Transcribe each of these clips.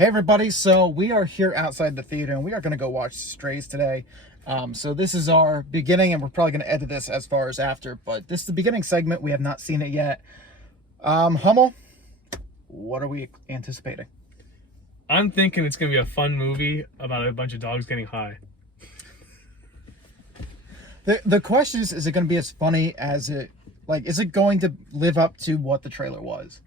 Hey everybody, so we are here outside the theater and we are going to go watch Strays today. So this is our beginning and we're probably going to edit this as far as after, but this is the beginning segment. We have not seen it yet. Hummel, what are we anticipating? I'm thinking it's going to be a fun movie about a bunch of dogs getting high. The question is it going to be as funny as is it going to live up to what the trailer was?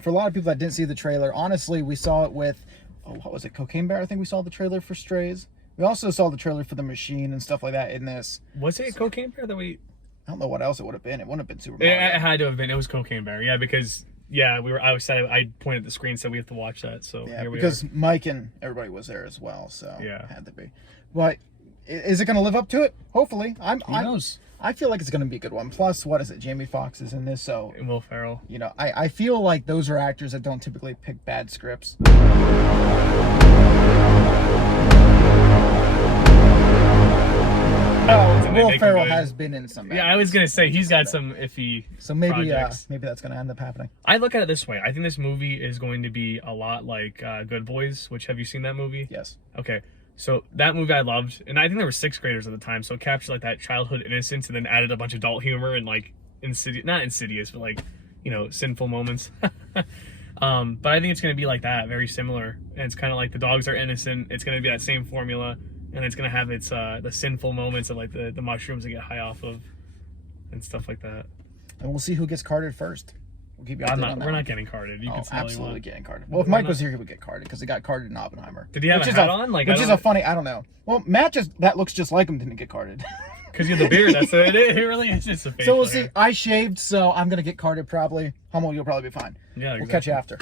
For a lot of people that didn't see the trailer, honestly, we saw it with, what was it, Cocaine Bear? I think we saw the trailer for Strays. We also saw the trailer for The Machine and stuff like that in this. Was it Cocaine Bear that we... I don't know what else it would have been. It wouldn't have been Super Mario. It had to have been. It was Cocaine Bear. Yeah, because, yeah, I pointed at the screen and said we have to watch that. So yeah, here we because are. Mike and everybody was there as well, so yeah, it had to be. But is it going to live up to it? Hopefully. Who knows? I feel like it's going to be a good one. Plus, what is it? Jamie Foxx is in this, so... And Will Ferrell. You know, I feel like those are actors that don't typically pick bad scripts. Will Ferrell has been in some bad. Yeah, I was going to say, he's got some iffy So maybe projects. Maybe that's going to end up happening. I look at it this way. I think this movie is going to be a lot like Good Boys, which, have you seen that movie? Yes. Okay. So that movie I loved, and I think there were 6th graders at the time, so it captured like that childhood innocence and then added a bunch of adult humor and like not insidious, but like, you know, sinful moments. But I think it's going to be like that, very similar. And it's kind of like the dogs are innocent. It's going to be that same formula, and it's going to have its the sinful moments of like the mushrooms they get high off of and stuff like that. And we'll see who gets carded first. We'll keep you updated on that. We're not getting carded. You can absolutely getting carded. Well, if Mike was here, he would get carded because he got carded in Oppenheimer. Did he have a hat on? Like, which is a funny. I don't know. Well, Matt that looks just like him didn't get carded. Because you have the beard. That's it. It really is just a face. So we'll see. I shaved, so I'm gonna get carded probably. Hummel, you'll probably be fine. Yeah, exactly. We'll catch you after.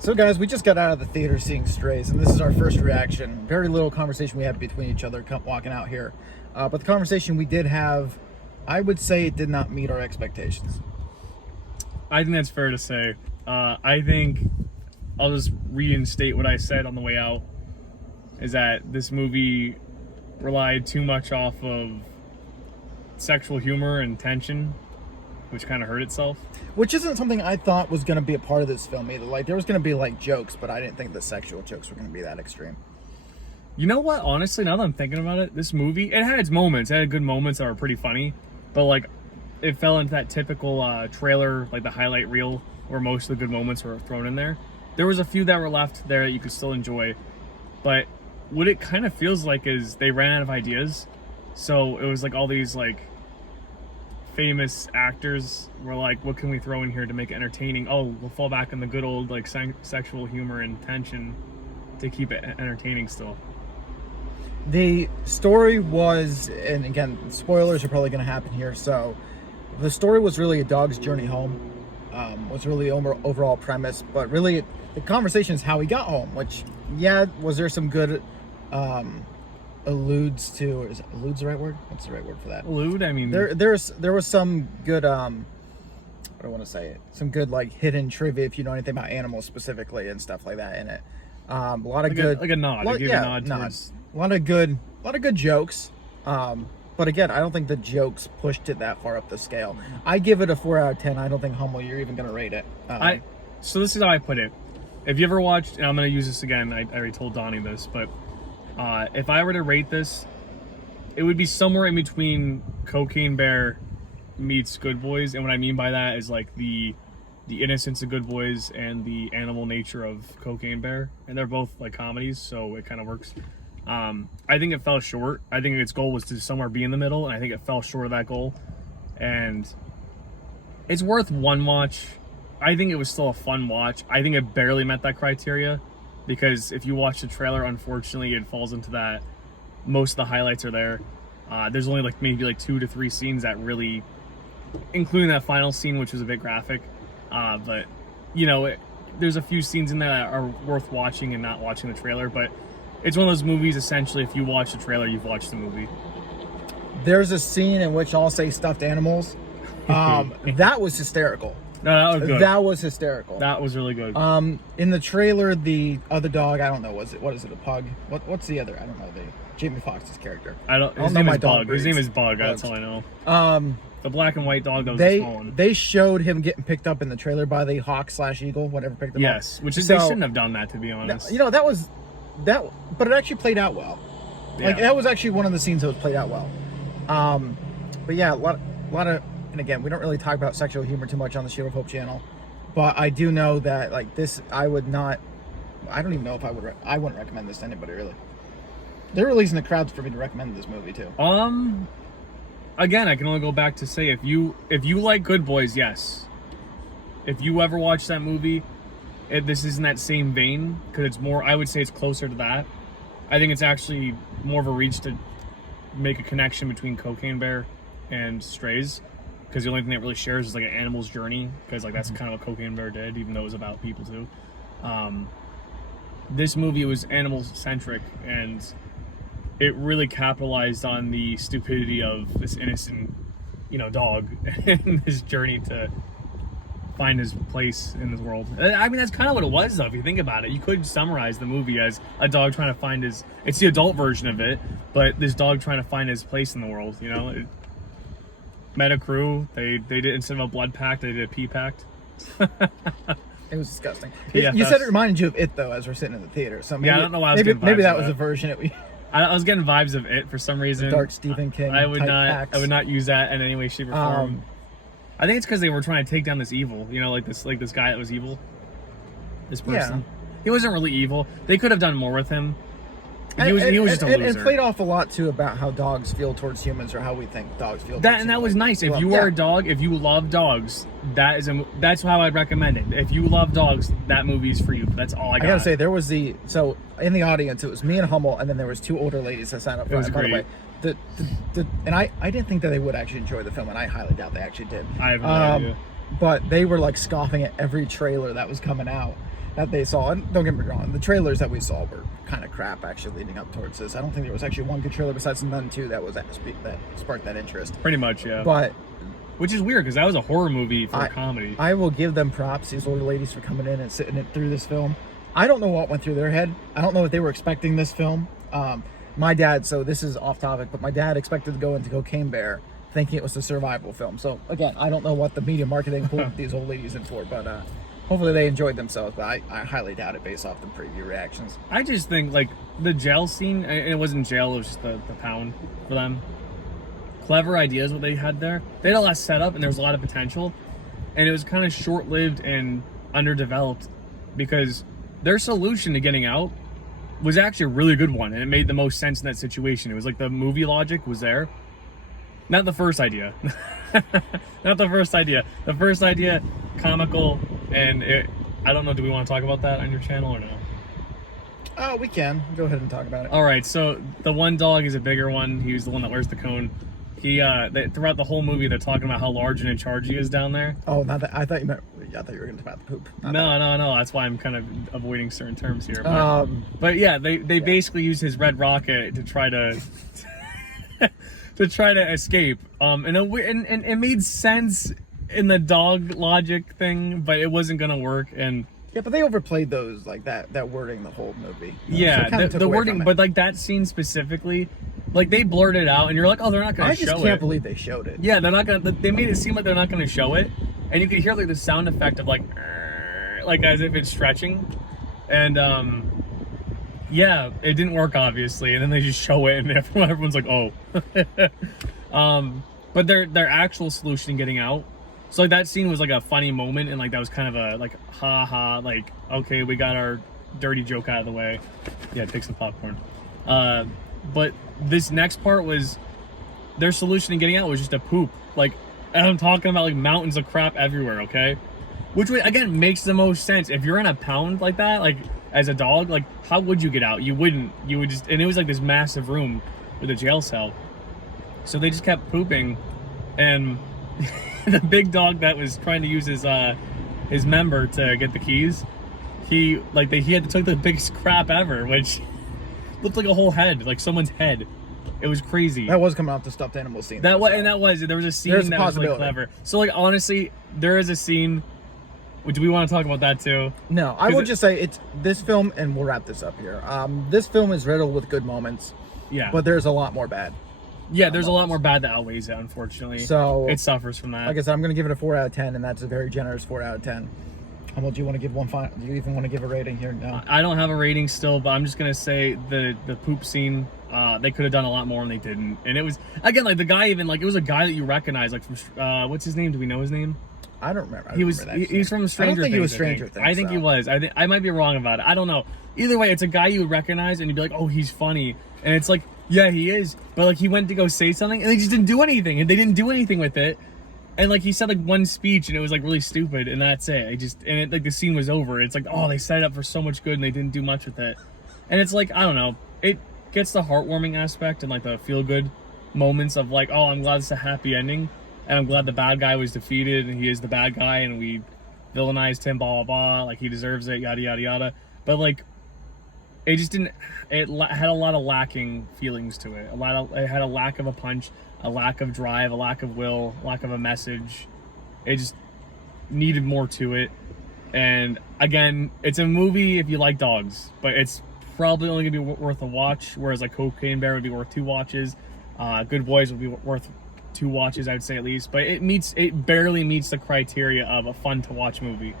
So guys, we just got out of the theater seeing Strays, and this is our first reaction. Very little conversation we had between each other walking out here, but the conversation we did have, I would say it did not meet our expectations. I think that's fair to say. I think I'll just reinstate what I said on the way out, is that this movie relied too much off of sexual humor and tension, which kind of hurt itself. Which isn't something I thought was going to be a part of this film either. Like, there was going to be like jokes, but I didn't think the sexual jokes were going to be that extreme. You know what? Honestly, now that I'm thinking about it, this movie, it had its moments. It had good moments that were pretty funny, but like, it fell into that typical trailer, like the highlight reel, where most of the good moments were thrown in there. There was a few that were left there that you could still enjoy, but what it kind of feels like is they ran out of ideas. So it was like all these like famous actors were like, what can we throw in here to make it entertaining? Oh, we'll fall back on the good old like sexual humor and tension to keep it entertaining still. The story was, and again, spoilers are probably going to happen here, so the story was really a dog's journey home, was really the overall premise, but really the conversation is how he got home, which, yeah, was there some good alludes to, is alludes the right word? What's the right word for that? Allude? I mean, there was some good, what do I want to say it? Some good, like, hidden trivia, if you know anything about animals specifically and stuff like that in it. A lot of like good... like a nod. Yeah, nods. A lot of good jokes. But again, I don't think the jokes pushed it that far up the scale. I give it a 4 out of 10. I don't think, Hummel, you're even going to rate it. So this is how I put it. If you ever watched, and I'm going to use this again, I already told Donnie this, but if I were to rate this, it would be somewhere in between Cocaine Bear meets Good Boys. And what I mean by that is like the innocence of Good Boys and the animal nature of Cocaine Bear. And they're both like comedies, so it kind of works. I think it fell short. I think its goal was to somewhere be in the middle, and I think it fell short of that goal. And it's worth one watch. I think it was still a fun watch. I think it barely met that criteria, because if you watch the trailer, unfortunately, it falls into that. Most of the highlights are there. There's only like maybe like 2 to 3 scenes that really, including that final scene, which was a bit graphic. But you know, there's a few scenes in there that are worth watching and not watching the trailer. But it's one of those movies, essentially, if you watch the trailer, you've watched the movie. There's a scene in which I'll say stuffed animals. That was hysterical. No, that was good. That was hysterical. That was really good. In the trailer, the other dog, I don't know, what is it, a pug? What's the other? I don't know, Jamie Foxx's character. His name is Bug. His name is Bug. That's all I know. The black and white dog that was the small one. They showed him getting picked up in the trailer by the hawk/eagle, whatever picked him up. Yes, which is, they shouldn't have done that, to be honest. That was but it actually played out well. Like, that was actually one of the scenes that was played out well. But yeah, a lot of, and again, we don't really talk about sexual humor too much on the Shield of Hope channel, but I do know that, like, this, I don't even know if I wouldn't recommend this to anybody, really. They're releasing the crowds for me to recommend this movie too. Again, I can only go back to say, if you like Good Boys, yes. If you ever watch that movie, this is in that same vein, because it's more, I would say it's closer to that. I think it's actually more of a reach to make a connection between Cocaine Bear and Strays, because the only thing that really shares is like an animal's journey, because like that's kind of what Cocaine Bear did, even though it was about people too. This movie was animal centric, and it really capitalized on the stupidity of this innocent, dog and his journey to find his place in this world. I mean, that's kind of what it was, though, if you think about it. You could summarize the movie as a dog trying to find it's the adult version of it, but this dog trying to find his place in the world, Met a crew, they did, instead of a blood pact, they did a pee pact. It was disgusting. Yeah, you said it reminded you of It, though, as we're sitting in the theater. So maybe, I don't know why I was maybe, getting vibes maybe that of was that. a version I was getting vibes of It for some reason. Dark Stephen King. I would type not use that in any way, shape, or form. I think it's because they were trying to take down this evil. Like this guy that was evil. This person. Yeah. He wasn't really evil. They could have done more with him. He was just a loser. And played off a lot too about how dogs feel towards humans, or how we think dogs feel. That was nice. If you are a dog, if you love dogs, that's how I'd recommend it. If you love dogs, that movie's for you. That's all I got. I gotta say, there was so in the audience, it was me and Hummel, and then there was two older ladies that signed up for it. By the way, and I didn't think that they would actually enjoy the film, and I highly doubt they actually did. I have no idea. But they were like scoffing at every trailer that was coming out that they saw. And don't get me wrong, the trailers that we saw were kind of crap actually leading up towards this. I don't think there was actually one good trailer besides Nun 2 that sparked that interest. Pretty much, yeah. But which is weird, because that was a horror movie for a comedy. I will give them props, these older ladies, for coming in and sitting it through this film. I don't know what went through their head. I don't know if they were expecting this film. My dad, so this is off topic, but my dad expected to go into Cocaine Bear thinking it was a survival film. So again, I don't know what the media marketing pulled these old ladies in for, but hopefully they enjoyed themselves, but I highly doubt it based off the preview reactions. I just think, like, the jail scene, it wasn't jail, it was just the pound for them. Clever ideas what they had there. They had a lot set up, and there was a lot of potential, and it was kind of short-lived and underdeveloped, because their solution to getting out was actually a really good one, and it made the most sense in that situation. It was like the movie logic was there. Not the first idea. Not the first idea. The first idea, comical, and I don't know, do we want to talk about that on your channel or no? We can. Go ahead and talk about it. All right, so the one dog is a bigger one. He was the one that wears the cone. Throughout the whole movie, they're talking about how large and in charge he is down there. Oh, not that. I thought you were going to talk about the poop. No. That's why I'm kind of avoiding certain terms here. But yeah, they basically use his red rocket to try to escape. And it made sense in the dog logic thing, but it wasn't gonna work. And yeah, but they overplayed those, like that wording the whole movie. Yeah, so the wording, but like that scene specifically, like they blurted it out, and you're like, oh, they're not gonna show it. I just can't believe they showed it. Yeah, they're not gonna. They made it seem like they're not gonna show it, and you could hear like the sound effect of like as if it's stretching, and yeah, it didn't work obviously, and then they just show it, and everyone's like, oh. But their actual solution in getting out. So like that scene was like a funny moment, and like that was kind of a like ha ha, like okay, we got our dirty joke out of the way. Yeah, take some popcorn. But this next part was their solution in getting out was just a poop. Like, and I'm talking about like mountains of crap everywhere, okay? Which again makes the most sense. If you're in a pound like that, like as a dog, like how would you get out? You wouldn't. You would just, and it was like this massive room with a jail cell. So they just kept pooping, and the big dog that was trying to use his member to get the keys, he had to take the biggest crap ever, which looked like a whole head, like someone's head. It was crazy. That was coming off the stuffed animal scene. There was a scene that was like clever. So like honestly, there is a scene Do we want to talk about that too? No, I will just say it's this film, and we'll wrap this up here. This film is riddled with good moments. Yeah. But there's a lot more bad. Yeah, there's a lot more bad that outweighs it, unfortunately. So it suffers from that. Like I said, I'm going to give it a 4 out of 10, and that's a very generous 4 out of 10. How about, do you want to give one final? Do you even want to give a rating here? No. I don't have a rating still, but I'm just gonna say the poop scene. They could have done a lot more and they didn't. And it was again like the guy even like it was a guy that you recognize like from what's his name? Do we know his name? I don't remember. He's from Stranger Things. I don't think he was Stranger Things. I think he was. I might be wrong about it. I don't know. Either way, it's a guy you would recognize and you'd be like, oh, he's funny. And it's like, yeah, he is. But like he went to go say something and they just didn't do anything. And they didn't do anything with it. And like he said like one speech and it was like really stupid and that's it. Like the scene was over. It's like, oh, they set it up for so much good and they didn't do much with it. And it's like, I don't know. It gets the heartwarming aspect and like the feel good moments of like, oh, I'm glad it's a happy ending. And I'm glad the bad guy was defeated and he is the bad guy and we villainized him, blah, blah, blah. Like he deserves it, yada, yada, yada. But like, it just didn't, had a lot of lacking feelings to it. It had a lack of a punch, a lack of drive, a lack of will, lack of a message. It just needed more to it. And again, it's a movie if you like dogs, but it's probably only gonna be worth a watch, whereas like Cocaine Bear would be worth 2 watches. Good Boys would be worth 2 watches, I would say at least. But it barely meets the criteria of a fun to watch movie.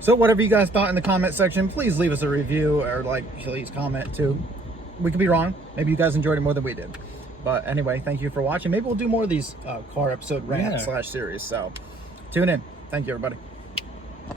So whatever you guys thought in the comment section, please leave us a review or like please comment too. We could be wrong. Maybe you guys enjoyed it more than we did. But anyway, thank you for watching. Maybe we'll do more of these car episode rant / series. So tune in. Thank you, everybody.